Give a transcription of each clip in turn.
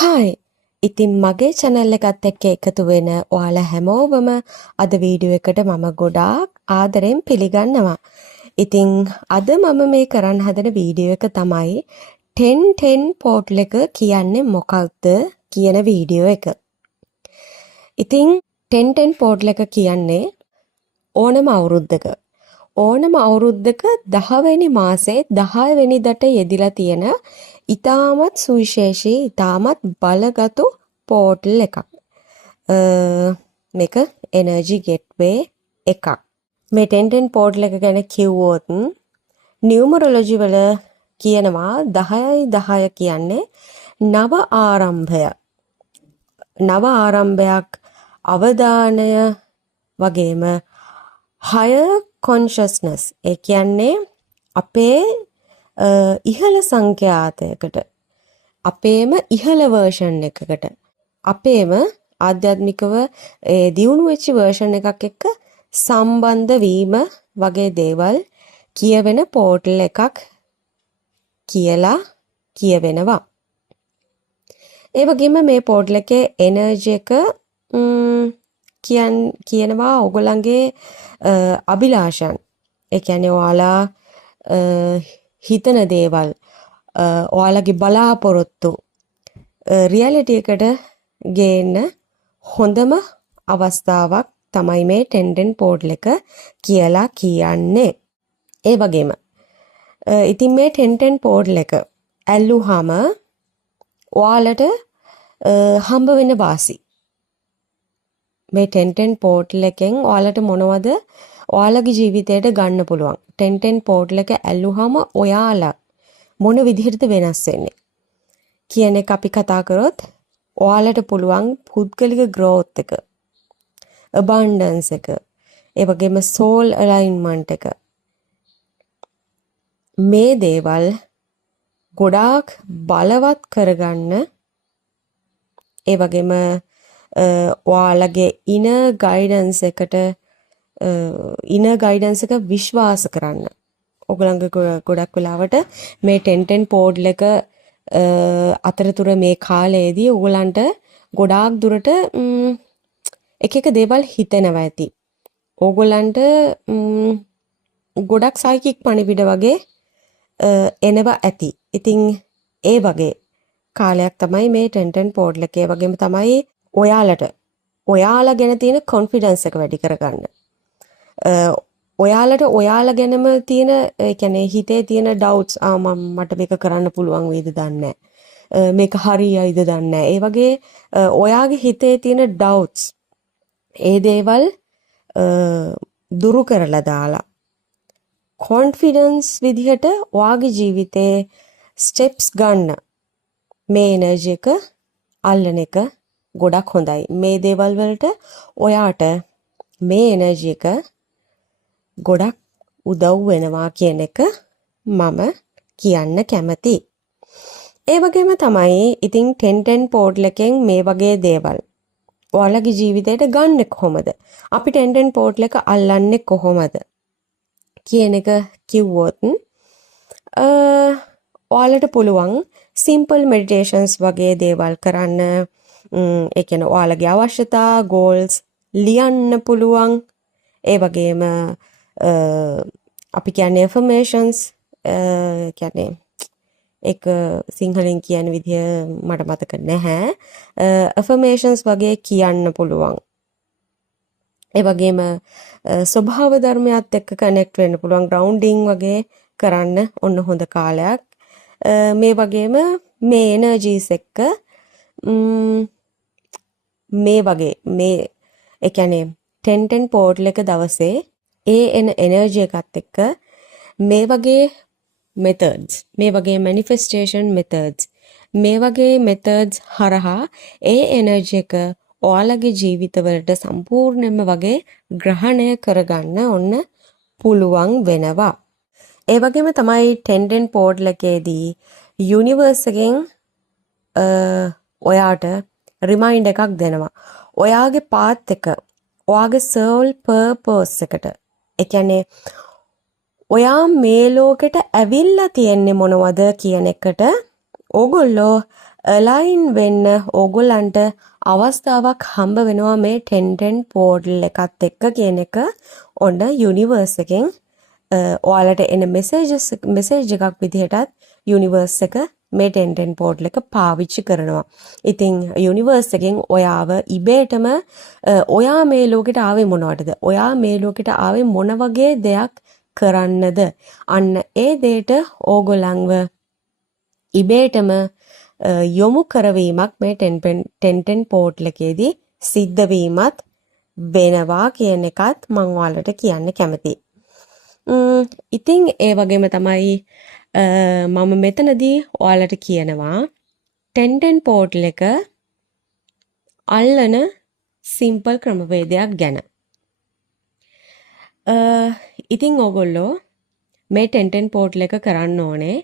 Hi ඉතින් මගේ channel එකත් එක්ක එකතු වෙන ඔයාලා හැමෝවම අද වීඩියෝ එකට මම ගොඩාක් ආදරෙන් පිළිගන්නවා. ඉතින් අද මම මේ කරන්න හදන වීඩියෝ එක තමයි 1010 portal එක කියන්නේ මොකක්ද කියන වීඩියෝ එක. ඉතින් 1010 portal එක කියන්නේ ඕනම අවුරුද්දක 10 වෙනි මාසේ 10 වෙනිදාට යෙදිලා තියෙන ඉතාමත් සුවිශේෂී ඉතාමත් බලගතු පෝටල් එකක්. මේක එනර්ජි ගෙට්වේ එකක්. මේ 1010 පෝටල් එක ගැන කිව්වොත් නියුමරොලොජි වල කියනවා 10 කියන්නේ නව ආරම්භය. නව ආරම්භයක් අවධානය වගේම higher consciousness ඒ කියන්නේ අපේ ඉහළ සංඛ්‍යාතයකට අපේම ඉහළ version එකකට අපේම ආධ්‍යාත්මිකව දියුණු වෙච්ච version එකක් එක්ක සම්බන්ධ වීම වගේ දේවල් කියවෙන පෝටල් එකක් කියලා කියවෙනවා. ඒ වගේම මේ පෝටල් එකේ එනර්ජි එක කියනවා ඔයගොල්ලන්ගේ අභිලාෂයන්. ඒ කියන්නේ ඔයාලා හිතන දේවල් ඔයාලගේ බලාපොරොත්තු රියැලිටි එකට ගේන්න හොඳම අවස්ථාවක් තමයි මේ 1010 පෝටල් එක කියලා කියන්නේ. ඒ වගේම ඉතින් මේ 1010 පෝටල් එක ඇල්ලුවාම ඔයාලට හම්බ වෙන වාසි මේ 1010 පෝටල් එකෙන් ඔයාලට මොනවද ඔයාලගේ ජීවිතයට ගන්න පුළුවන්. 1010 පෝටල් එක ඇල්ලුවාම ඔයාලා මොන විදිහටද වෙනස් වෙන්නේ කියන එක අපි කතා කරොත් ඔයාලට පුළුවන් පුද්ගලික growth එක, abundance එක, ඒ වගේම soul alignment එක මේ දේවල් ගොඩාක් බලවත් කරගන්න ඒ වගේම ඔයාලගේ inner guidance එකට inner guidance එක විශ්වාස කරන්න. ඔයගලන්ගේ ගොඩක් වෙලාවට මේ 1010 පෝටල් එක අතරතුර මේ කාලයේදී ඔයගලන්ට ගොඩාක් දුරට එක දේවල් හිතෙනවා ඇති. ඕගොල්ලන්ට ගොඩක් සයිකික් පණිවිඩ වගේ එනවා ඇති. ඉතින් ඒ වගේ කාලයක් තමයි මේ 1010 පෝටල් එකේ. වගේම තමයි ඔයාලා ගැන තියෙන කොන්ෆිඩන්ස් එක වැඩි කරගන්න. ඔයාලට ඔයාලා ගැනම තියෙන ඒ කියන්නේ හිතේ තියෙන ඩවුට්ස් මට මේක කරන්න පුළුවන් වේද දන්නේ නැහැ. මේක හරියයිද දන්නේ නැහැ. ඒ වගේ ඔයාගේ හිතේ තියෙන ඩවුට්ස් ඒ දේවල් දුරු කරලා දාලා කොන්ෆිඩන්ස් විදිහට ඔයාගේ ජීවිතේ ස්ටෙප්ස් ගන්න මේ එනර්ජි එක අල්ලන එක ගොඩක් හොඳයි. මේ දේවල් වලට ඔයාට මේ එනර්ජි එක ගොඩක් උදව් වෙනවා කියන එක මම කියන්න කැමතියි. ඒ වගේම තමයි ඉතින් 1010 පෝටල් එකෙන් මේ වගේ දේවල් ඔයාලගේ ජීවිතයට ගන්න කොහොමද? අපි 1010 පෝටල් එක අල්ලන්නේ කොහොමද කියන එක කිව්වොත් ඔයාලට පුළුවන් simple meditations වගේ දේවල් කරන්න. ඒ කියන්නේ ඔයාලගේ අවශ්‍යතා goals ලියන්න පුළුවන්. ඒ වගේම අපි කියන්නේ affirmations කියන්නේ ඒක සිංහලෙන් කියන විදිය මට මතක නැහැ. affirmations වගේ කියන්න පුළුවන්. ඒ වගේම ස්වභාව ධර්මයත් එක්ක කනෙක්ට් වෙන්න පුළුවන්. grounding වගේ කරන්න ඔන්න හොඳ කාලයක්. මේ වගේම මේ energies එක්ක මේ වගේ මේ ඒ කියන්නේ 1010 පෝටල් එක දවසේ එන එනර්ජි එකත් එක්ක මේ වගේ methods මේ වගේ manifestation methods මේ වගේ methods හරහා ඒ එනර්ජි එක ඔයාලගේ ජීවිතවලට සම්පූර්ණයෙන්ම වගේ ග්‍රහණය කරගන්න ඔන්න පුළුවන් වෙනවා. ඒ වගේම තමයි 1010 පෝටල් එකේදී යුනිවර්ස් එකෙන් ඔයාට රිමයින්ඩ් එකක් දෙනවා. ඔයාගේ පාත් එක ඔයාගේ සෝල් පර්පස් එකට ඒ කියන්නේ ඔයා මේ ලෝකෙට ඇවිල්ලා තියෙන්නේ මොනවද කියන එකට ඕගොල්ලෝ අලයින් වෙන්න ඕගොල්ලන්ට අවස්ථාවක් හම්බ වෙනවා මේ 1010 පෝර්ටල් එකත් එක්ක කියන එක ඔන්න යුනිවර්ස් එකෙන් ඔයාලට එන මෙසේජ් එකක් විදිහටත් යුනිවර්ස් එක මේ 1010 පෝර්ටල් එක පාවිච්චි කරනවා. ඉතින් යුනිවර්ස් එකෙන් ඔයාව ඉබේටම ඔයා මේ ලෝකෙට ආවේ මොනවටද? ඔයා මේ ලෝකෙට ආවේ මොන වගේ දෙයක් කරන්නද? අන්න ඒ දෙයට ඕගොල්ලන්ව ඉබේටම යොමු කරවීමක් මේ 1010 පෝර්ටල් එකේදී සිද්ධ වීමත් වෙනවා කියන එකත් මම ඔයාලට කියන්න කැමතියි. ඉතින් ඒ වගේම තමයි මම මෙතනදී ඔයාලට කියනවා 1010 පෝර්ටල් එක අල්ලන සිම්පල් ක්‍රමවේදයක් ගැන. ඉතින් ඕගොල්ලෝ මේ 1010 පෝර්ටල් එක කරන්න ඕනේ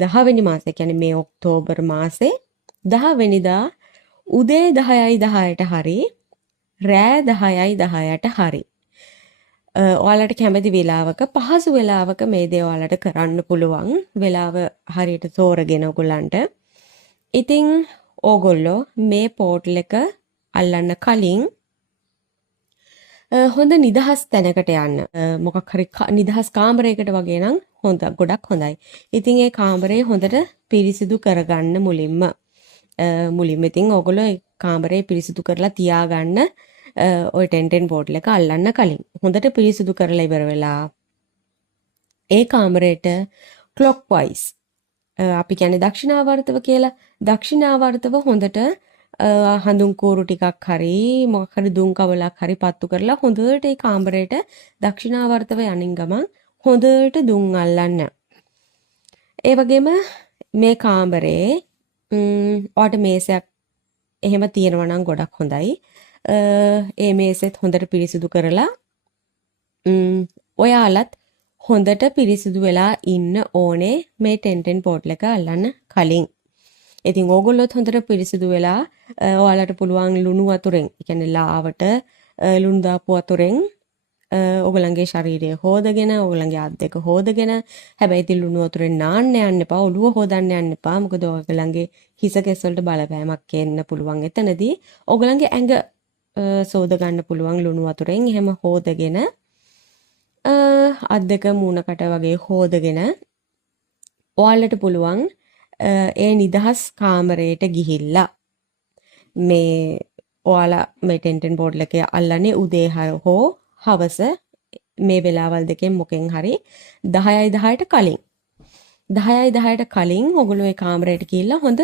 10 වෙනි මාසේ කියන්නේ මේ ඔක්තෝබර් මාසේ 10 වෙනිදා උදේ 10:10ට හරි රෑ 10:10ට හරි ඔයාලට කැමති වෙලාවක පහසු වෙලාවක මේ දේ ඔයාලට කරන්න පුළුවන් වෙලාව හරියට තෝරගෙන ඔයගොල්ලන්ට. ඉතින් ඕගොල්ලෝ මේ පෝර්ටල් එක අල්ලන්න කලින් හොඳ නිදහස් තැනකට යන්න. මොකක් හරි නිදහස් කාමරයකට වගේ නම් ගොඩක් හොඳයි. ඉතින් ඒ කාමරේ හොඳට පිරිසිදු කරගන්න මුලින්ම. ඉතින් ඕගොල්ලෝ ඒ කාමරේ පිරිසිදු කරලා තියාගන්න ඔය 1010 පෝර්ටල් එක අල්ලන්න කලින්. හොඳට පිරිසිදු කරලා ඉවර වෙලා ඒ කාමරේට ක්ලොක් වයිස් අපි කියන්නේ දක්ෂිනාවර්තව කියලා. දක්ෂිනාවර්තව හොඳට හඳුන් කූරු ටිකක් හරි මොකක් හරි දුම් කවලක් හරි පත්තු කරලා හොඳට ඒ කාමරේට දක්ෂිනාවර්තව යනින් ගමන් හොඳට දුම් අල්ලන්න. ඒ වගේම මේ කාමරේ ඔයාට මේසයක් එහෙම තියෙනවා නම් ගොඩක් හොඳයි. ඒ මේසෙත් හොඳට පිරිසිදු කරලා ඔයාලත් හොඳට පිරිසිදු වෙලා ඉන්න ඕනේ මේ 1010 පෝර්ටල් එක අල්ලන්න කලින්. ඉතින් ඕගොල්ලොත් හොඳට පිරිසිදු වෙලා ඔයාලට පුළුවන් ලුණු වතුරෙන්, ඒ කියන්නේ ලාවට ලුණු දාපු වතුරෙන් ඔයගලන්ගේ ශරීරය හොදගෙන, ඔයගලන්ගේ අත් දෙක හොදගෙන, හැබැයි ඉතින් ලුණු වතුරෙන් නාන්න යන්න එපා, ඔළුව හොදන්න යන්න එපා. මොකද ඔයගලන්ගේ හිස කෙස් වලට බලපෑමක් එන්න පුළුවන්. එතනදී ඔයගලන්ගේ ඇඟ සෝද ගන්න පුළුවන් ලුණු වතුරෙන්. එහෙම හොදගෙන අත් දෙක මූණකට වගේ හොදගෙන ඔයාලට පුළුවන් ඒ නිදහස් කාමරයට ගිහිල්ලා මේ ඔයාලා මේ 1010 පෝර්ටල් එකේ අල්ලන්නේ උදේ හෝ හවස මේ වෙලාවල් දෙකෙන් මොකෙන් හරි 10:10ට කලින් 10:10ට කලින් ඔගොල්ලෝ ඒ කාමරයට ගිහිල්ලා හොඳ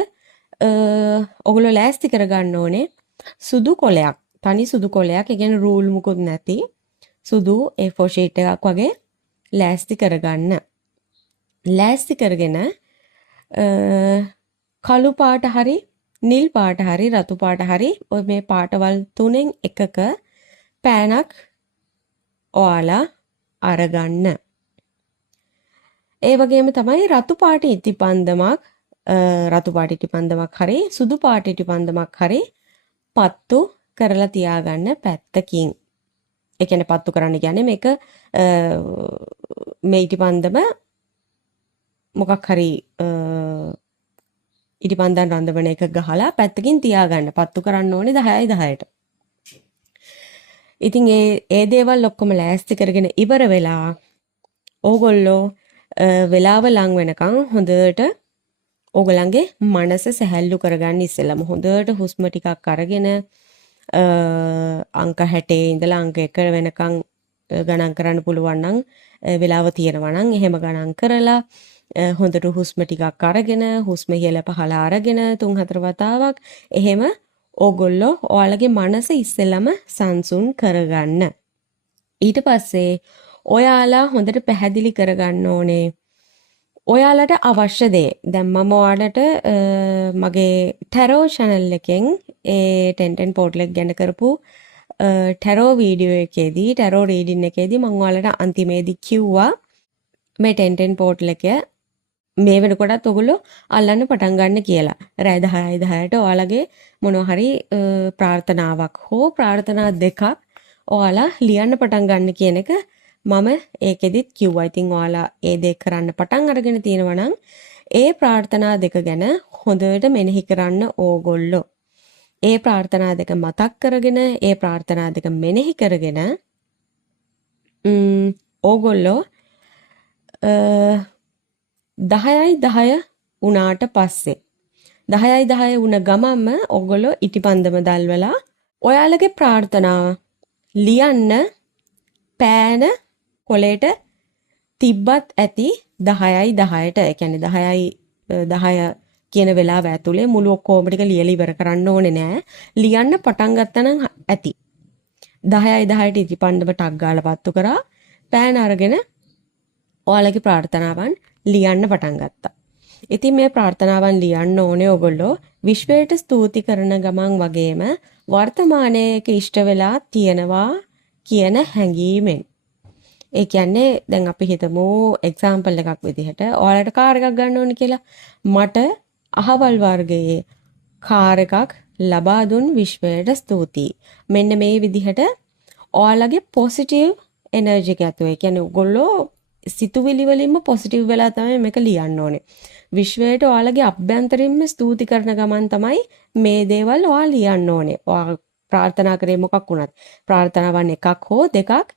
ඔගොල්ලෝ ලෑස්ති කරගන්න ඕනේ සුදු කොලයක්, තනි සුදු කොලයක්. ඒ කියන්නේ රූල් මුකුත් නැති සුදු A4 sheet එකක් වගේ ලෑස්ති කරගන්න. ලෑස්ති කරගෙන කළු පාට හරි නිල් පාට හරි රතු පාට හරි ඔය මේ පාටවල් තුනෙන් එකක පෑනක් ඔයාලා අරගන්න. ඒ වගේම තමයි රතු පාට ඉටිපන්දමක් හරි සුදු පාට ඉටිපන්දමක් හරි පත්තු කරලා තියාගන්න පැත්තකින්. ඒ කියන්නේ පත්තු කරන්න කියන්නේ මේක මේ ඉටිපන්දම මොකක් හරි ඉටිපන්දම් රඳවන එක ගහලා පැත්තකින් තියාගන්න. පත්තු කරන්න ඕනේ 10:10ට. ඉතින් ඒ දේවල් ඔක්කොම ලෑස්ති කරගෙන ඉවර වෙලා ඕගොල්ලෝ වෙලාව ලං වෙනකන් හොඳට ඕගලන්ගේ මනස සැහැල්ලු කරගන්න ඉස්සෙල්ලම හොඳට හුස්ම ටිකක් අරගෙන අංක 60 ඉඳලා අංක 1 වෙනකන් ගණන් කරන්න පුළුවන් නම් වෙලාව තියෙනවා නම් එහෙම ගණන් කරලා හොඳට හුස්ම ටිකක් අරගෙන හුස්ම ඉහළ පහළ අරගෙන 3-4 වතාවක් එහෙම ඕගොල්ලෝ ඔයාලගේ මනස ඉස්සෙල්ලම සංසුන් කරගන්න. ඊට පස්සේ ඔයාලා හොඳට පැහැදිලි කරගන්න ඕනේ ඔයාලට අවශ්‍ය දේ. දැන් මම ඔයාලට මගේ ටැරෝ channel එකෙන් ඒ 1010 පෝර්ටල් එක ගැන කරපු ටැරෝ වීඩියෝ එකේදී ටැරෝ රීඩින් එකේදී මම ඔයාලට අන්තිමේදී කිව්වා මේ 1010 පෝර්ටල් එක මේ වෙනකොටත් ඔයගොල්ලෝ අල්ලන්න පටන් ගන්න කියලා. රෑ 10:10ට ඔයාලගේ මොනවා හරි ප්‍රාර්ථනාවක් හෝ ප්‍රාර්ථනා දෙකක් ඔයාලා ලියන්න පටන් ගන්න කියන එක මම ඒකෙදිත් කිව්වා. ඉතින් ඔයාලා ඒ දේ කරන්න පටන් අරගෙන තියෙනවා නම් ඒ ප්‍රාර්ථනා දෙක ගැන හොඳට මෙනෙහි කරන්න ඕගොල්ලෝ. ඒ ප්‍රාර්ථනා දෙක මතක් කරගෙන ඒ ප්‍රාර්ථනා දෙක මෙනෙහි කරගෙන ඕගොල්ලෝ 10යි 10 වුණාට පස්සේ 10යි 10 වුණ ගමන්ම ඕගොල්ලෝ ඉටිපන්දම දල්වලා ඔයාලගේ ප්‍රාර්ථනා ලියන්න පෑන කොලේට තිබ්බත් ඇති 10යි 10ට. ඒ කියන්නේ 10යි 10 කියන වෙලාව ඇතුලේ මුළු ඔක්කොම ටික ලියලා ඉවර කරන්න ඕනේ නෑ. ලියන්න පටන් ගත්තා නම් ඇති. 10යි 10ට ඉටිපන්දම ටක් ගාලා පත්තු කරා පෑන අරගෙන ඔයාලගේ ප්‍රාර්ථනාවන් ලියන්න පටන් ගත්තා. ඉතින් මේ ප්‍රාර්ථනාවන් ලියන්න ඕනේ ඔයගොල්ලෝ විශ්වයට ස්තුති කරන ගමන් වගේම වර්තමානයේක ඉෂ්ට වෙලා තියෙනවා කියන හැඟීමෙන්. ඒ කියන්නේ දැන් අපි හිතමු එක්සැම්පල් එකක් විදිහට ඔයාලට කාර් එකක් ගන්න ඕනේ කියලා. මට අහවල් වර්ගයේ කාර් එකක් ලබා දුන් විශ්වයට ස්තුතියි. මෙන්න මේ විදිහට ඔයාලගේ පොසිටිව් එනර්ජි එක ඇතුව. ඒ කියන්නේ ඔයගොල්ලෝ සිතුවිලි වලින්ම පොසිටිව් වෙලා තමයි මේක ලියන්න ඕනේ. විශ්වයට ඔයාලගේ අභ්‍යන්තරින්ම ස්තුති කරන ගමන් තමයි මේ දේවල් ඔයා ලියන්න ඕනේ. ඔයා ප්‍රාර්ථනා කරේ මොකක් වුණත් ප්‍රාර්ථනාවන් එකක් හෝ දෙකක්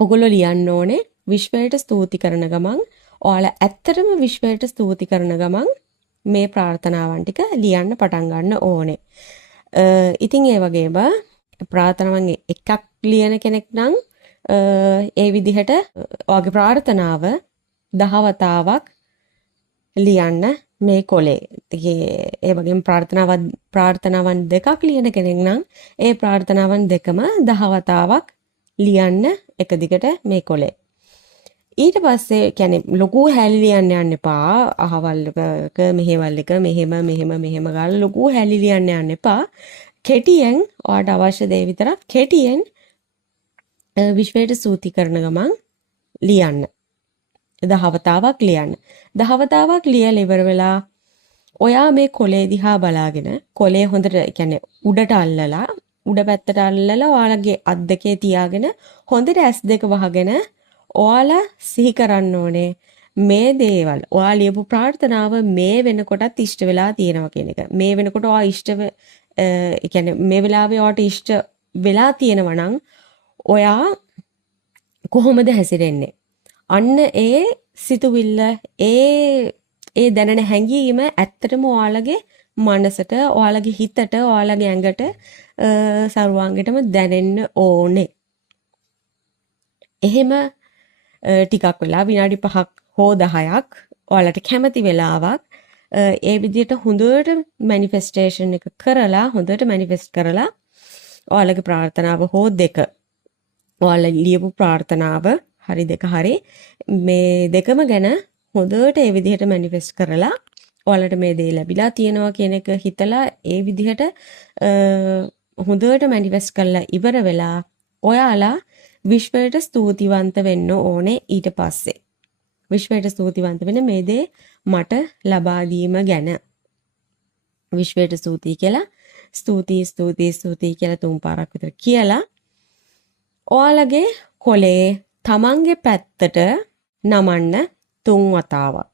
ඔයගොල්ලෝ ලියන්න ඕනේ. විශ්වයට ස්තුති කරන ගමන් ඔයාලා ඇත්තටම විශ්වයට ස්තුති කරන ගමන් මේ ප්‍රාර්ථනාවන් ටික ලියන්න පටන් ගන්න ඕනේ. ඉතින් ඒ වගේම ප්‍රාර්ථනාවන් එකක් ලියන කෙනෙක් නම් ඒ විදිහට ඔයාගේ ප්‍රාර්ථනාව 10 වතාවක් ලියන්න මේ කොලේ. ඒ වගේම ප්‍රාර්ථනාවන් දෙකක් ලියන කෙනෙක් නම් ඒ ප්‍රාර්ථනාවන් දෙකම 10 වතාවක් ලියන්න එක දිගට මේ කොලේ. ඊට පස්සේ කියන්නේ ලොකු හැලි ලියන්න යන්න එපා. අහවල් එක මෙහෙවල් එක මෙහෙම ගාලා ලොකු හැලි ලියන්න යන්න එපා. කෙටියෙන් ඔයාට අවශ්‍ය දේ විතරක් කෙටියෙන් විශ්වයට ස්තුති කරන ගමන් ලියන්න. 10 වතාවක් ලියන්න. 10 වතාවක් ලියලා ඉවර වෙලා ඔයා මේ කොලේ දිහා බලාගෙන කොලේ හොඳට කියන්නේ උඩට අල්ලලා උඩ පැත්තට අල්ලලා ඔයාලගේ අත් දෙකේ තියාගෙන හොඳට ඇස් දෙක වහගෙන ඔයාලා සිහි කරන්න ඕනේ මේ දේවල්. ඔයා ලියපු ප්‍රාර්ථනාව මේ වෙනකොටත් ඉෂ්ට වෙලා තියෙනවා කියන එක. මේ වෙනකොට ඔයා ඒ කියන්නේ මේ වෙලාවේ ඔයාට ඉෂ්ට වෙලා තියෙනවා නම් ඔයා කොහොමද හැසිරෙන්නේ? අන්න ඒ සිතුවිල්ල ඒ දැනෙන හැඟීම ඇත්තටම ඔයාලගේ මනසට, ඔයාලගේ හිතට, ඔයාලගේ ඇඟට සර්වාංගයටම දැනෙන්න ඕනේ. එහෙම ටිකක් වෙලා විනාඩි 5ක් හෝ 10ක් ඔයාලට කැමති වෙලාවක් ඒ විදිහට හොඳට මැනිෆෙස්ටේෂන් එක කරලා හොඳට මැනිෆෙස්ට් කරලා ඔයාලගේ ප්‍රාර්ථනාව හෝ දෙක ඔයාලා ලියපු ප්‍රාර්ථනාව හරි දෙක හරි මේ දෙකම ගැන හොඳට ඒ විදිහට මැනිෆෙස්ට් කරලා ඔයාලට මේ දේ ලැබිලා තියෙනවා කියන එක හිතලා ඒ විදිහට හොඳට මැනිෆෙස්ට් කරලා ඉවර වෙලා ඔයාලා විශ්වයට ස්තුතිවන්ත වෙන්න ඕනේ ඊට පස්සේ. විශ්වයට ස්තුතිවන්ත වෙන මේ දේ මට ලබා දීම ගැන. විශ්වයට ස්තුතියි කියලා ස්තුතියි කියලා 3 පාරක් විතර කියලා ඔයාලගේ කොලේ තමන්ගේ පැත්තට නමන්න 3 වතාවක්.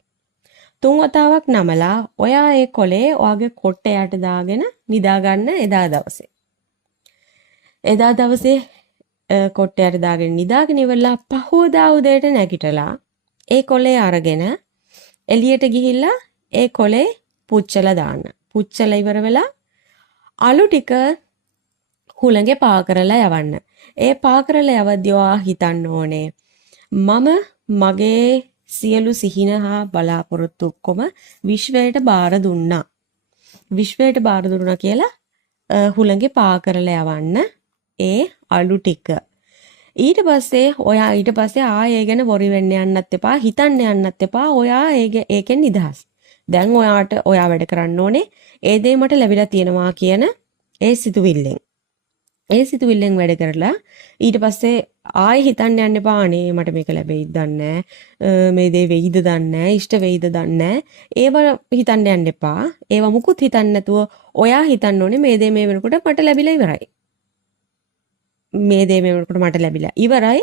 3 වතාවක් නමලා ඔයා ඒ කොලේ ඔයාගේ කොට්ටයට දාගෙන නිදා ගන්න එදා දවසේ. එදා දවසේ කොට්ටයට දාගෙන නිදාගෙන ඉවරලා පහෝදා උදේට නැගිටලා ඒ කොලේ අරගෙන එළියට ගිහිල්ලා ඒ කොලේ පුච්චලා දාන්න. පුච්චලා ඉවර වෙලා අලු ටික හුළඟේ පා කරලා යවන්න. ඒ පා කරලා යවද්දී ඔයා හිතන්න ඕනේ මම මගේ සියලු සිහින හා බලාපොරොත්තු ඔක්කොම විශ්වයට බාර දුන්නා. විශ්වයට බාර දුන්නා කියලා හුළඟේ පා කරලා යවන්න ඒ අලු ටික. ඊට පස්සේ ආයෙ ගැන වොරි වෙන්න යන්නත් එපා, හිතන්න යන්නත් එපා. ඔයා ඒකෙන් නිදහස්. දැන් ඔයා වැඩ කරන්න ඕනේ ඒ දේ මට ලැබිලා තියෙනවා කියන ඒ සිතුවිල්ලෙන්. ඒ සිතුවිල්ලෙන් වැඩ කරලා ඊට පස්සේ ආයෙ හිතන්න යන්න එපා අනේ මට මේක ලැබෙයිද දන්නේ නැහැ, මේ දේ වෙයිද දන්නේ නැහැ, ඉෂ්ට වෙයිද දන්නේ නැහැ. ඒව හිතන්න යන්න එපා. ඒව මුකුත් හිතන්න නැතුව ඔයා හිතන්න ඕනේ මේ දේ මේ වෙනකොට මට ලැබිලා ඉවරයි. මේ දේ මේ වෙනකොට මට ලැබිලා ඉවරයි.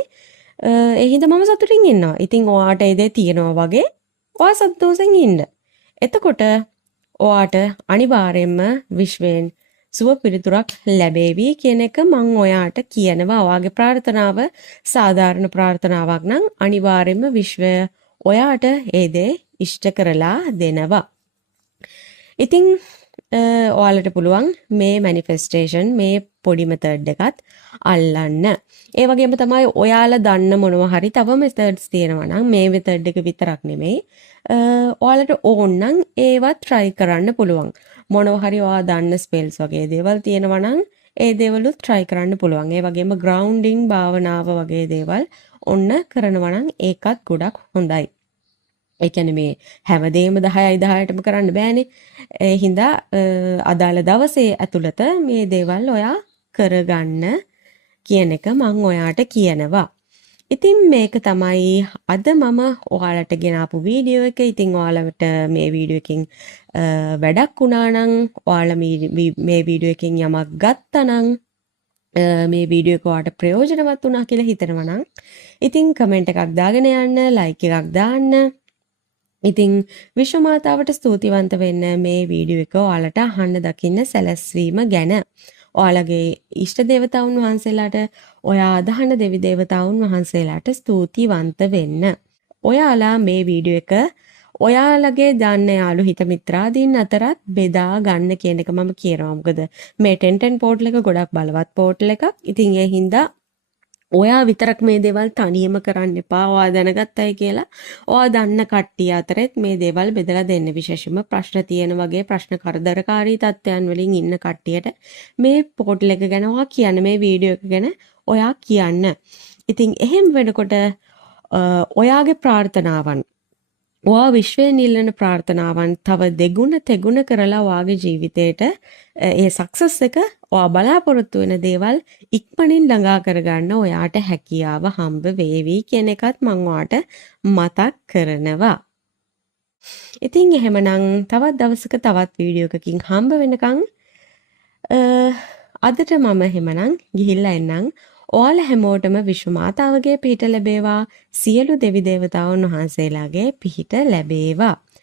ඒ හින්දා මම සතුටින් ඉන්නවා. ඉතින් ඔයාට ඒ දේ තියෙනවා වගේ ඔයා සතුටෙන් ඉන්න. එතකොට ඔයාට අනිවාර්යයෙන්ම විශ්වයෙන් සුව පිළිතුරක් ලැබේවි කියන එක මං ඔයාට කියනවා. ඔයාගේ ප්‍රාර්ථනාව සාධාරණ ප්‍රාර්ථනාවක් නම් අනිවාර්යයෙන්ම විශ්වය ඔයාට ඒ දේ ඉෂ්ට කරලා දෙනවා. ඉතින් ඔයාලට පුළුවන් මේ මැනිෆෙස්ටේෂන් මේ පොඩි මෙතඩ් එකත් අල්ලන්න. ඒ වගේම තමයි ඔයාලා දන්න මොනවා හරි තව මෙතඩ්ස් තියෙනවා නම් මේ මෙතඩ් එක විතරක් නෙමෙයි ඔයාලට ඕන නම් ඒවත් try කරන්න පුළුවන්. මොනවා හරි ඔයා දන්න ස්පෙල්ස් වගේ දේවල් තියෙනවා නම් ඒ දේවලුත් try කරන්න පුළුවන්. ඒ වගේම grounding භාවනාව වගේ දේවල් ඔන්න කරනවා නම් ඒකත් ගොඩක් හොඳයි. ඒ කියන්නේ මේ හැමදේම 10යි 10ටම කරන්න බෑනේ. ඒ හින්දා අදාළ දවසේ ඇතුළත මේ දේවල් ඔයා කරගන්න කියන එක මම ඔයාට කියනවා. ඉතින් මේක තමයි අද මම ඔයාලට ගෙනාපු වීඩියෝ එක. ඉතින් ඔයාලට මේ වීඩියෝ එකෙන් වැඩක් වුණා නම් ඔයාලා මේ වීඩියෝ එකෙන් යමක් ගත්තා නම් මේ වීඩියෝ එක ඔයාලට ප්‍රයෝජනවත් වුණා කියලා හිතනවා නම් ඉතින් කමෙන්ට් එකක් දාගෙන යන්න, ලයික් එකක් දාන්න. ඉතින් විශ්ව මාතාවට ස්තුතිවන්ත වෙන්න මේ වීඩියෝ එක ඔයාලට අහන්න දකින්න සැලැස්වීම ගැන. ඔයාලගේ ඉෂ්ට දේවතාවුන් වහන්සේලාට, ඔයා අදහන දෙවි දේවතාවුන් වහන්සේලාට ස්තුතිවන්ත වෙන්න. ඔයාලා මේ වීඩියෝ එක ඔයාලගේ දන්න යාළු හිත මිත්‍රාදීන් අතරත් බෙදා ගන්න කියන එක මම කියනවා. මොකද මේ 1010 පෝර්ටල් එක ගොඩක් බලවත් පෝර්ටල් එකක්. ඉතින් ඒ හින්දා ඔයා විතරක් මේ දේවල් තනියම කරන්න එපා. ඔයා දැනගත්තයි කියලා ඔයා දන්න කට්ටිය අතරෙත් මේ දේවල් බෙදලා දෙන්න. විශේෂයෙන්ම ප්‍රශ්න තියෙන වගේ ප්‍රශ්න කරදරකාරී තත්ත්වයන් වලින් ඉන්න කට්ටියට මේ පෝර්ටල් එක ගැන ඔයා කියන්න, මේ වීඩියෝ එක ගැන ඔයා කියන්න. ඉතින් එහෙම වෙනකොට ඔයාගේ ප්‍රාර්ථනාවන්, ඔයා විශ්වයෙන් ඉල්ලන ප්‍රාර්ථනාවන් තව දෙගුණ තෙගුණ කරලා ඔයාගේ ජීවිතේට ඒ සක්සස් එක ඔයා බලාපොරොත්තු වෙන දේවල් ඉක්මනින් ළඟා කරගන්න ඔයාට හැකියාව හම්බ වේවි කියන එකත් මම ඔයාට මතක් කරනවා. ඉතින් එහෙමනම් තවත් දවසක තවත් වීඩියෝ එකකින් හම්බ වෙනකන් අදට මම එහෙමනම් ගිහිල්ලා එන්නම්. ඔයාලා හැමෝටම විශ්ව මාතාවගේ පිහිට ලැබේවා. සියලු දෙවි දේවතාවුන් වහන්සේලාගේ පිහිට ලැබේවා.